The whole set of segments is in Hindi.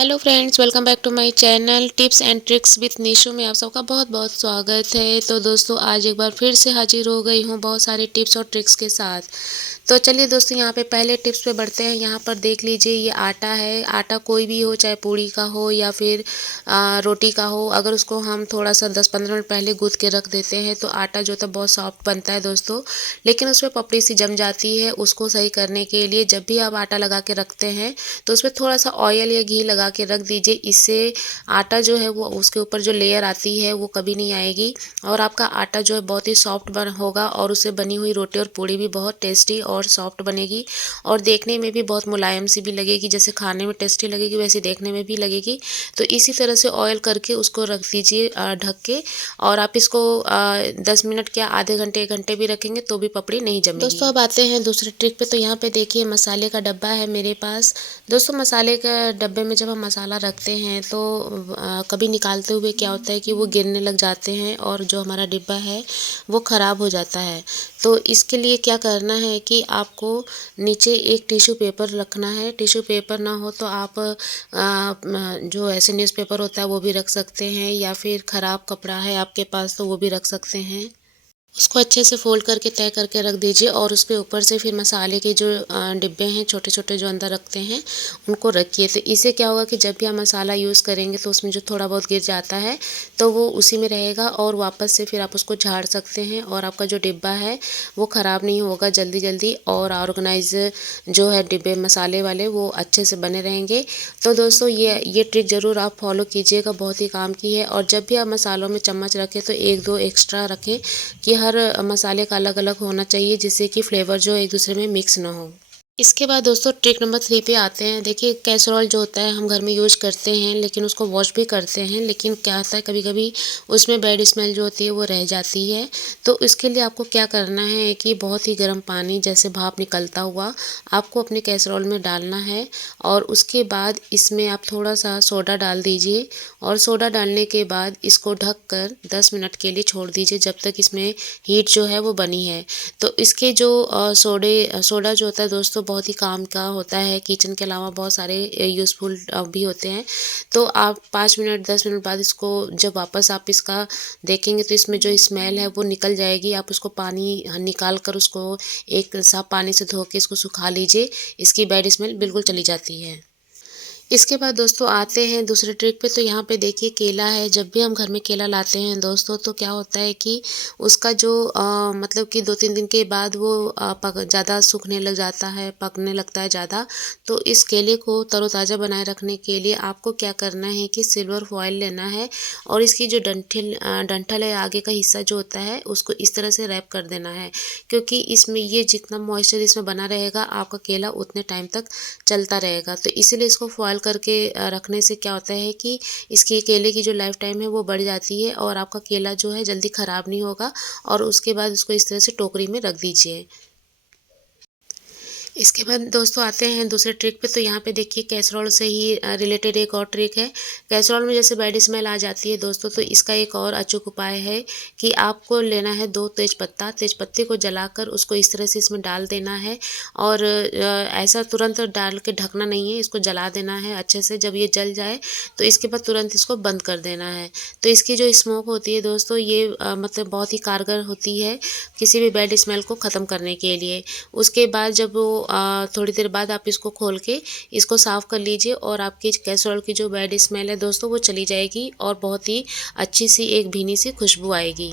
Hello friends, welcome back to my channel tips and tricks with Nishu में आप सबका बहुत बहुत स्वागत है। तो दोस्तों, आज एक बार फिर से हाजिर हो गई हूँ बहुत सारे टिप्स और ट्रिक्स के साथ। तो चलिए दोस्तों, यहाँ पे पहले टिप्स पे बढ़ते हैं। यहाँ पर देख लीजिए, ये आटा है। आटा कोई भी हो, चाहे पूड़ी का हो या फिर रोटी का हो। अगर उसको हम थोड़ा सा 10-15 मिनट पहले गूँथ के रख देते हैं तो आटा जो था बहुत सॉफ्ट बनता है दोस्तों। लेकिन उसमें पपड़ी सी जम जाती है। उसको सही करने के लिए जब भी आप आटा लगा के रखते हैं तो उसमें थोड़ा सा ऑयल या घी लगा के रख दीजिए। इससे आटा जो है वो उसके ऊपर जो लेयर आती है वो कभी नहीं आएगी और आपका आटा जो है बहुत ही सॉफ्ट बन होगा और उससे बनी हुई रोटी और पूड़ी भी बहुत टेस्टी और सॉफ्ट बनेगी और देखने में भी बहुत मुलायम सी भी लगेगी। जैसे खाने में टेस्टी लगेगी वैसे देखने में भी लगेगी। तो इसी तरह से ऑयल करके उसको रख दीजिए ढक के। और आप इसको 10 मिनट क्या आधे घंटे 1 घंटे भी रखेंगे तो भी पपड़ी नहीं जमेगी। दोस्तों, अब आते हैं दूसरे ट्रिक पे। तो यहाँ पे देखिए, मसाले का डब्बा है मेरे पास। दोस्तों, मसाले के डब्बे में जब हम मसाला रखते हैं तो कभी निकालते हुए क्या होता है कि वो गिरने लग जाते हैं और जो हमारा डिब्बा है वो ख़राब हो जाता है। तो इसके लिए क्या करना है कि आपको नीचे एक टिश्यू पेपर रखना है। टिश्यू पेपर ना हो तो आप जो ऐसे न्यूज़पेपर होता है वो भी रख सकते हैं, या फिर ख़राब कपड़ा है आपके पास तो वो भी रख सकते हैं। उसको अच्छे से फ़ोल्ड करके तय करके रख दीजिए और उसके ऊपर से फिर मसाले के जो डिब्बे हैं छोटे-छोटे जो अंदर रखते हैं उनको रखिए। तो इससे क्या होगा कि जब भी आप मसाला यूज़ करेंगे तो उसमें जो थोड़ा बहुत गिर जाता है तो वो उसी में रहेगा और वापस से फिर आप उसको झाड़ सकते हैं और आपका जो डिब्बा है वो ख़राब नहीं होगा जल्दी-जल्दी और ऑर्गेनाइज़ जो है डिब्बे मसाले वाले वो अच्छे से बने रहेंगे। तो दोस्तों, ये ट्रिक ज़रूर आप फ़ॉलो कीजिएगा, बहुत ही काम की है। और जब भी आप मसालों में चम्मच रखें तो 1-2 एक्स्ट्रा रखें कि हर मसाले का अलग-अलग होना चाहिए जिससे कि फ्लेवर जो एक दूसरे में मिक्स ना हो। इसके बाद दोस्तों, ट्रिक नंबर 3 पे आते हैं। देखिए, कैसरोल जो होता है हम घर में यूज़ करते हैं लेकिन उसको वॉश भी करते हैं, लेकिन क्या होता है कभी-कभी उसमें बैड स्मेल जो होती है वो रह जाती है। तो इसके लिए आपको क्या करना है कि बहुत ही गर्म पानी जैसे भाप निकलता हुआ आपको अपने कैसरोल में डालना है और उसके बाद इसमें आप थोड़ा-सा सोडा डाल दीजिए और सोडा डालने के बाद इसको ढक कर 10 मिनट के लिए छोड़ दीजिए जब तक इसमें हीट जो है वो बनी है। तो इसके जो सोडा जो होता है दोस्तों बहुत ही काम का होता है। किचन के अलावा बहुत सारे यूज़फुल भी होते हैं। तो आप 5 मिनट 10 मिनट बाद इसको जब वापस आप इसका देखेंगे तो इसमें जो स्मेल है वो निकल जाएगी। आप उसको पानी निकाल कर उसको एक साफ़ पानी से धो के इसको सुखा लीजिए। इसकी बैड स्मेल बिल्कुल चली जाती है। इसके बाद दोस्तों आते हैं दूसरे ट्रिक पे। तो यहाँ पे देखिए, केला है। जब भी हम घर में केला लाते हैं दोस्तों तो क्या होता है कि उसका जो मतलब कि 2-3 दिन के बाद वो पक ज़्यादा सूखने लग जाता है, पकने लगता है ज़्यादा। तो इस केले को तरोताज़ा बनाए रखने के लिए आपको क्या करना है कि सिल्वर फॉयल लेना है और इसकी जो डंठल है आगे का हिस्सा जो होता है उसको इस तरह से रैप कर देना है, क्योंकि इसमें ये जितना मॉइस्चर इसमें बना रहेगा आपका केला उतने टाइम तक चलता रहेगा। तो इसीलिए इसको फॉयल करके रखने से क्या होता है कि इसकी केले की जो लाइफ टाइम है वो बढ़ जाती है और आपका केला जो है जल्दी ख़राब नहीं होगा। और उसके बाद उसको इस तरह से टोकरी में रख दीजिए। इसके बाद दोस्तों आते हैं दूसरे ट्रिक पे। तो यहाँ पे देखिए, कैसरोल से ही रिलेटेड एक और ट्रिक है। कैसरोल में जैसे बैड स्मेल आ जाती है दोस्तों, तो इसका एक और अचूक उपाय है कि आपको लेना है 2 तेज़पत्ता। तेज़पत्ते को जलाकर उसको इस तरह से इसमें डाल देना है और ऐसा तुरंत डाल के ढकना नहीं है, इसको जला देना है अच्छे से। जब ये जल जाए तो इसके बाद तुरंत इसको बंद कर देना है। तो इसकी जो स्मोक होती है दोस्तों ये मतलब बहुत ही कारगर होती है किसी भी बैड स्मेल को ख़त्म करने के लिए। उसके बाद जब वो थोड़ी देर बाद आप इसको खोल के इसको साफ़ कर लीजिए और आपकी कैसरोल की जो बैड स्मेल है दोस्तों वो चली जाएगी और बहुत ही अच्छी सी एक भीनी सी खुशबू आएगी।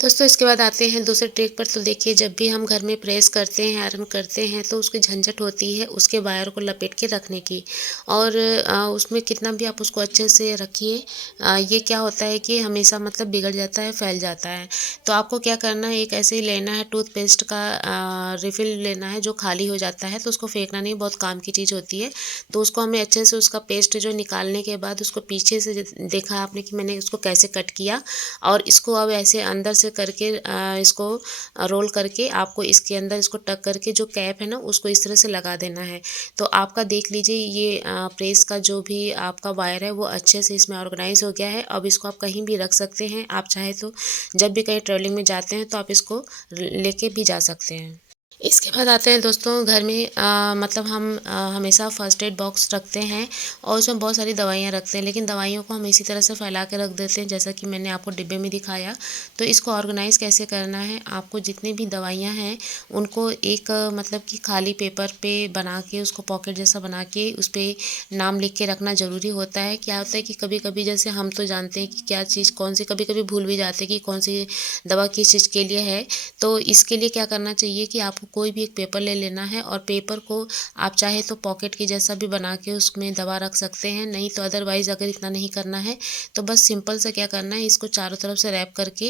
दोस्तों, इसके बाद आते हैं दूसरे ट्रिक पर। तो देखिए, जब भी हम घर में प्रेस करते हैं, आयरन करते हैं तो उसकी झंझट होती है उसके वायर को लपेट के रखने की। और उसमें कितना भी आप उसको अच्छे से रखिए, ये क्या होता है कि हमेशा मतलब बिगड़ जाता है, फैल जाता है। तो आपको क्या करना है, एक ऐसे ही लेना है टूथपेस्ट का रिफ़िल लेना है जो खाली हो जाता है। तो उसको फेंकना नहीं, बहुत काम की चीज़ होती है। तो उसको हमें अच्छे से उसका पेस्ट जो निकालने के बाद उसको पीछे से देखा आपने कि मैंने उसको कैसे कट किया और इसको अब ऐसे अंदर से करके इसको रोल करके आपको इसके अंदर इसको टक करके जो कैप है ना उसको इस तरह से लगा देना है। तो आपका देख लीजिए ये प्रेस का जो भी आपका वायर है वो अच्छे से इसमें ऑर्गेनाइज हो गया है। अब इसको आप कहीं भी रख सकते हैं। आप चाहे तो जब भी कहीं ट्रैवलिंग में जाते हैं तो आप इसको लेके भी जा सकते हैं। इसके बाद आते हैं दोस्तों घर में मतलब हम हमेशा फर्स्ट एड बॉक्स रखते हैं और उसमें बहुत सारी दवाइयाँ रखते हैं, लेकिन दवाइयों को हम इसी तरह से फैला के रख देते हैं जैसा कि मैंने आपको डिब्बे में दिखाया। तो इसको ऑर्गेनाइज़ कैसे करना है, आपको जितनी भी दवाइयाँ हैं उनको एक मतलब कि खाली पेपर पे बना के उसको पॉकेट जैसा बना के उस पे नाम लिख के रखना ज़रूरी होता है। क्या होता है कि कभी कभी जैसे हम तो जानते हैं कि क्या चीज़ कौन सी, कभी कभी भूल भी जाते हैं कि कौन सी दवा किस चीज़ के लिए है। तो इसके लिए क्या करना चाहिए कि आपको कोई भी एक पेपर ले लेना है और पेपर को आप चाहे तो पॉकेट के जैसा भी बना के उसमें दवा रख सकते हैं, नहीं तो अदरवाइज़ अगर इतना नहीं करना है तो बस सिंपल से क्या करना है, इसको चारों तरफ से रैप करके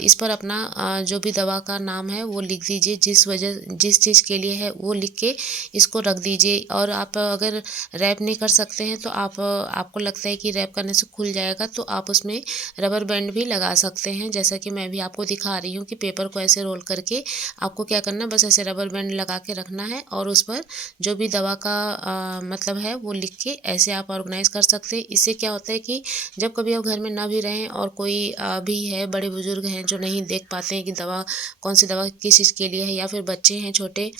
इस पर अपना जो भी दवा का नाम है वो लिख दीजिए, जिस चीज़ के लिए है वो लिख के इसको रख दीजिए। और आप अगर रैप नहीं कर सकते हैं तो आपको लगता है कि रैप करने से खुल जाएगा तो आप उसमें रबर बैंड भी लगा सकते हैं, जैसा कि मैं भी आपको दिखा रही हूँ कि पेपर को ऐसे रोल करके आपको क्या करना है, बस ऐसे रबर बैंड लगा के रखना है और उस पर जो भी दवा का मतलब है वो लिख के ऐसे आप ऑर्गेनाइज़ कर सकते हैं। इससे क्या होता है कि जब कभी आप घर में ना भी रहें और कोई भी है, बड़े बुजुर्ग हैं जो नहीं देख पाते हैं कि दवा कौन सी दवा किस चीज़ के लिए है, या फिर बच्चे हैं छोटे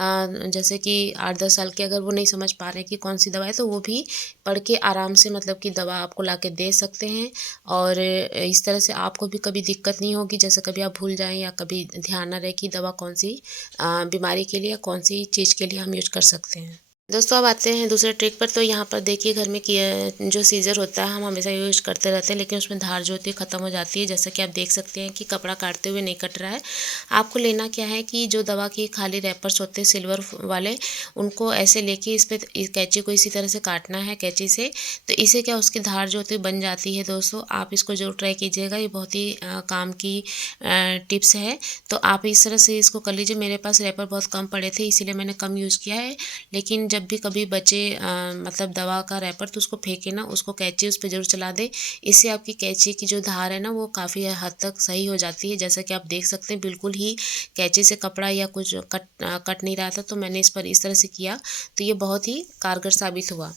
जैसे कि 8-10 साल के, अगर वो नहीं समझ पा रहे हैं कि कौन सी दवा है तो वो भी पढ़ के आराम से मतलब कि दवा आपको ला के दे सकते हैं। और इस तरह से आपको भी कभी दिक्कत नहीं होगी, जैसे कभी आप भूल जाएँ या कभी ध्यान ना रहे कि दवा कौन-सी बीमारी के लिए, कौन-सी चीज़ के लिए हम यूज़ कर सकते हैं। दोस्तों अब आते हैं दूसरे ट्रिक पर। तो यहाँ पर देखिए घर में किया जो सीज़र होता है हम हमेशा यूज़ करते रहते हैं, लेकिन उसमें धार जो होती है ख़त्म हो जाती है। जैसा कि आप देख सकते हैं कि कपड़ा काटते हुए नहीं कट रहा है। आपको लेना क्या है कि जो दवा के खाली रैपर्स होते हैं सिल्वर वाले, उनको ऐसे लेके इस पे कैंची को इसी तरह से काटना है कैंची से। तो इससे क्या उसकी धार जो होती है बन जाती है। दोस्तों आप इसको ज़रूर ट्राई कीजिएगा, ये बहुत ही काम की टिप्स है। तो आप इस तरह से इसको कर लीजिए। मेरे पास रैपर बहुत कम पड़े थे इसीलिए मैंने कम यूज़ किया है, लेकिन जब भी कभी बचे मतलब दवा का रैपर तो उसको फेंके ना, उसको कैंची उस पे ज़रूर चला दें। इससे आपकी कैंची की जो धार है ना वो काफ़ी हद तक सही हो जाती है। जैसा कि आप देख सकते हैं बिल्कुल ही कैंची से कपड़ा या कुछ कट नहीं रहा था, तो मैंने इस पर इस तरह से किया तो ये बहुत ही कारगर साबित हुआ।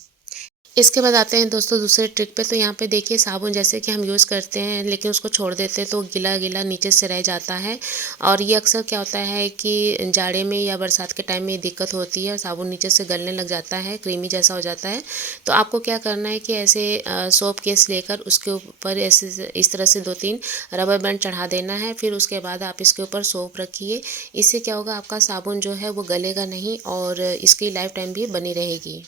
इसके बाद आते हैं दोस्तों दूसरे ट्रिक पे। तो यहाँ पे देखिए साबुन जैसे कि हम यूज़ करते हैं लेकिन उसको छोड़ देते हैं तो गीला गीला नीचे से रह जाता है, और ये अक्सर क्या होता है कि जाड़े में या बरसात के टाइम में ये दिक्कत होती है और साबुन नीचे से गलने लग जाता है, क्रीमी जैसा हो जाता है। तो आपको क्या करना है कि ऐसे सोप केस लेकर उसके ऊपर ऐसे इस तरह से 2-3 रबर बैंड चढ़ा देना है, फिर उसके बाद आप इसके ऊपर सोप रखिए। इससे क्या होगा, आपका साबुन जो है वो गलेगा नहीं और इसकी लाइफ टाइम भी बनी रहेगी।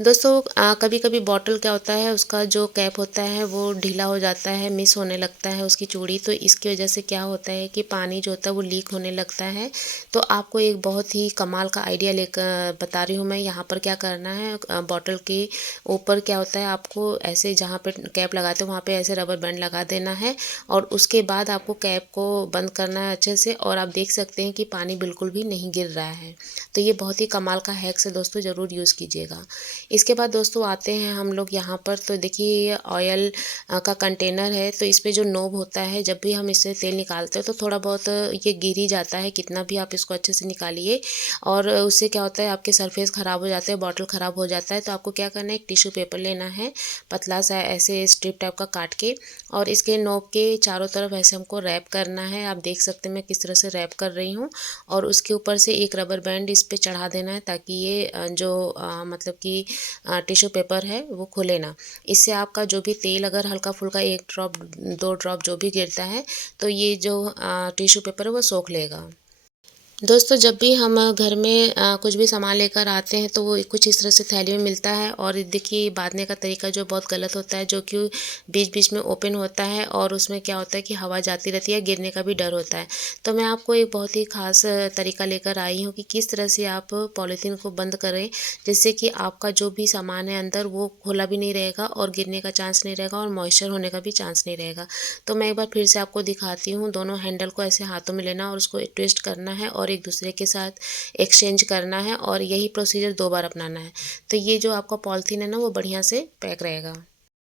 दोस्तों कभी-कभी बॉटल क्या होता है, उसका जो कैप होता है वो ढीला हो जाता है, मिस होने लगता है उसकी चूड़ी, तो इसकी वजह से क्या होता है कि पानी जो होता है वो लीक होने लगता है। तो आपको एक बहुत ही कमाल का आइडिया लेकर बता रही हूँ मैं। यहाँ पर क्या करना है, बॉटल के ऊपर क्या होता है, आपको ऐसे जहाँ पे कैप लगाते हो वहाँ पे ऐसे रबर बैंड लगा देना है और उसके बाद आपको कैप को बंद करना है अच्छे से, और आप देख सकते हैं कि पानी बिल्कुल भी नहीं गिर रहा है। तो ये बहुत ही कमाल का हैक्स है दोस्तों, ज़रूर यूज़ कीजिएगा। इसके बाद दोस्तों आते हैं हम लोग यहाँ पर। तो देखिए ये ऑयल का कंटेनर है, तो इस पे जो नोब होता है, जब भी हम इससे तेल निकालते हैं तो थोड़ा बहुत ये गिर ही जाता है, कितना भी आप इसको अच्छे से निकालिए। और उससे क्या होता है, आपके सरफेस ख़राब हो जाते हैं, बॉटल ख़राब हो जाता है। तो आपको क्या करना है, एक टिश्यू पेपर लेना है पतला सा ऐसे स्ट्रिप टाइप का काट के, और इसके नोब के चारों तरफ ऐसे हमको रैप करना है। आप देख सकते हैं मैं किस तरह से रैप कर रही हूँ, और उसके ऊपर से एक रबर बैंड इस पे चढ़ा देना है ताकि ये जो मतलब कि टिश्यू पेपर है वो खुले ना। इससे आपका जो भी तेल अगर हल्का फुल्का 1 ड्रॉप 2 ड्रॉप जो भी गिरता है तो ये जो टिश्यू पेपर है वो सोख लेगा। दोस्तों जब भी हम घर में कुछ भी सामान लेकर आते हैं तो वो कुछ इस तरह से थैली में मिलता है, और देखिए बांधने का तरीका जो बहुत गलत होता है, जो कि बीच बीच में ओपन होता है और उसमें क्या होता है कि हवा जाती रहती है, गिरने का भी डर होता है। तो मैं आपको एक बहुत ही ख़ास तरीका लेकर आई हूँ कि किस तरह से आप पॉलीथीन को बंद करें, जिससे कि आपका जो भी सामान है अंदर वो खुला भी नहीं रहेगा और गिरने का चांस नहीं रहेगा और मॉइस्चर होने का भी चांस नहीं रहेगा। तो मैं एक बार फिर से आपको दिखाती हूँ। दोनों हैंडल को ऐसे हाथों में लेना और उसको ट्विस्ट करना है और एक दूसरे के साथ एक्सचेंज करना है, और यही प्रोसीजर 2 बार अपनाना है। तो ये जो आपका पॉलीथीन है ना वो बढ़िया से पैक रहेगा।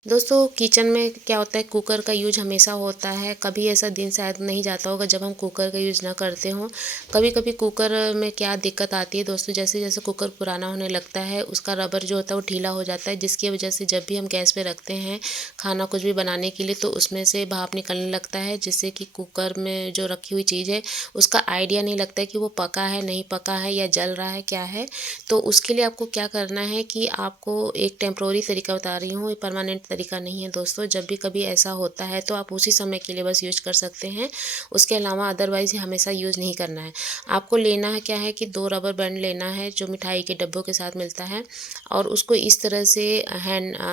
दोस्तों किचन में क्या होता है, कुकर का यूज हमेशा होता है। कभी ऐसा दिन शायद नहीं जाता होगा जब हम कुकर का यूज़ ना करते हों। कभी कभी कुकर में क्या दिक्कत आती है दोस्तों, जैसे जैसे कुकर पुराना होने लगता है उसका रबर जो होता है वो ढीला हो जाता है, जिसकी वजह से जब भी हम गैस पे रखते हैं खाना कुछ भी बनाने के लिए तो उसमें से भाप निकलने लगता है, जिससे कि कुकर में जो रखी हुई चीज़ है उसका आइडिया नहीं लगता है कि वो पका है नहीं पका है या जल रहा है क्या है। तो उसके लिए आपको क्या करना है कि आपको एक टेम्प्रोरी तरीका बता रही हूँ, ये परमानेंट तरीका नहीं है दोस्तों। जब भी कभी ऐसा होता है तो आप उसी समय के लिए बस यूज कर सकते हैं, उसके अलावा अदरवाइज़ हमेशा यूज़ नहीं करना है। आपको लेना है क्या है कि 2 रबर बैंड लेना है जो मिठाई के डब्बों के साथ मिलता है, और उसको इस तरह से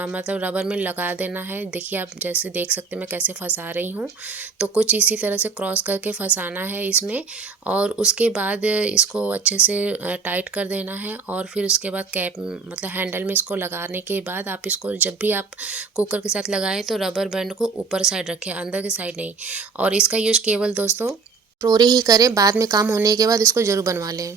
मतलब रबर में लगा देना है। देखिए आप जैसे देख सकते हैं मैं कैसे फँसा रही हूँ, तो कुछ इसी तरह से क्रॉस करके फँसाना है इसमें, और उसके बाद इसको अच्छे से टाइट कर देना है। और फिर उसके बाद कैप मतलब हैंडल में इसको लगाने के बाद आप इसको जब भी आप कुकर के साथ लगाएं तो रबर बैंड को ऊपर साइड रखें, अंदर की साइड नहीं। और इसका यूज केवल दोस्तों टोरी ही करें, बाद में काम होने के बाद इसको ज़रूर बनवा लें।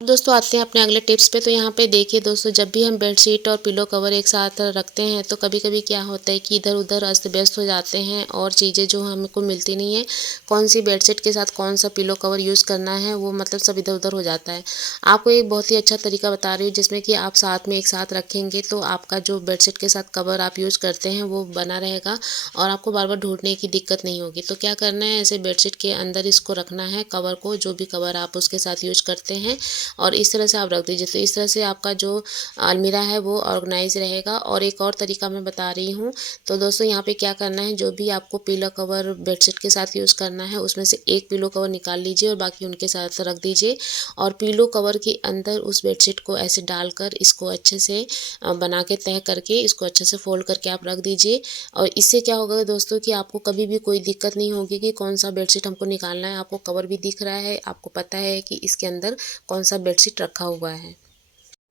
दोस्तों आते हैं अपने अगले टिप्स पे। तो यहाँ पे देखिए दोस्तों, जब भी हम बेडशीट और पिलो कवर एक साथ रखते हैं तो कभी कभी क्या होता है कि इधर उधर अस्त व्यस्त हो जाते हैं और चीज़ें जो हमको मिलती नहीं है, कौन सी बेडशीट के साथ कौन सा पिलो कवर यूज़ करना है वो मतलब सब इधर उधर हो जाता है। आपको एक बहुत ही अच्छा तरीका बता रही हूँ जिसमें कि आप साथ में एक साथ रखेंगे तो आपका जो बेडशीट के साथ कवर आप यूज़ करते हैं वो बना रहेगा और आपको बार बार ढूंढने की दिक्कत नहीं होगी। तो क्या करना है, ऐसे बेडशीट के अंदर इसको रखना है कवर को, जो भी कवर आप उसके साथ यूज करते हैं, और इस तरह से आप रख दीजिए। तो इस तरह से आपका जो अलमीरा है वो ऑर्गेनाइज रहेगा। और एक और तरीका मैं बता रही हूँ। तो दोस्तों यहाँ पे क्या करना है, जो भी आपको पिलो कवर बेडशीट के साथ यूज़ करना है उसमें से एक पिलो कवर निकाल लीजिए और बाकी उनके साथ रख दीजिए, और पिलो कवर के अंदर उस बेडशीट को ऐसे डालकर इसको अच्छे से बना के तह करके इसको अच्छे से फोल्ड करके आप रख दीजिए। और इससे क्या होगा दोस्तों कि आपको कभी भी कोई दिक्कत नहीं होगी कि कौन सा बेडशीट हमको निकालना है। आपको कवर भी दिख रहा है, आपको पता है कि इसके अंदर कौन सा बेडशीट रखा हुआ है।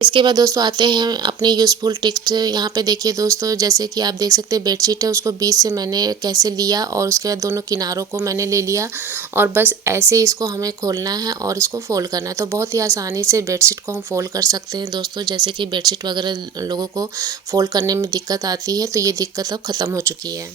इसके बाद दोस्तों आते हैं अपने यूज़फुल टिप्स। यहाँ पे देखिए दोस्तों, जैसे कि आप देख सकते हैं बेडशीट है उसको बीच से मैंने कैसे लिया और उसके बाद दोनों किनारों को मैंने ले लिया, और बस ऐसे इसको हमें खोलना है और इसको फोल्ड करना है। तो बहुत ही आसानी से बेडशीट को हम फोल्ड कर सकते हैं दोस्तों। जैसे कि बेडशीट वगैरह लोगों को फोल्ड करने में दिक्कत आती है तो ये दिक्कत अब ख़त्म हो चुकी है।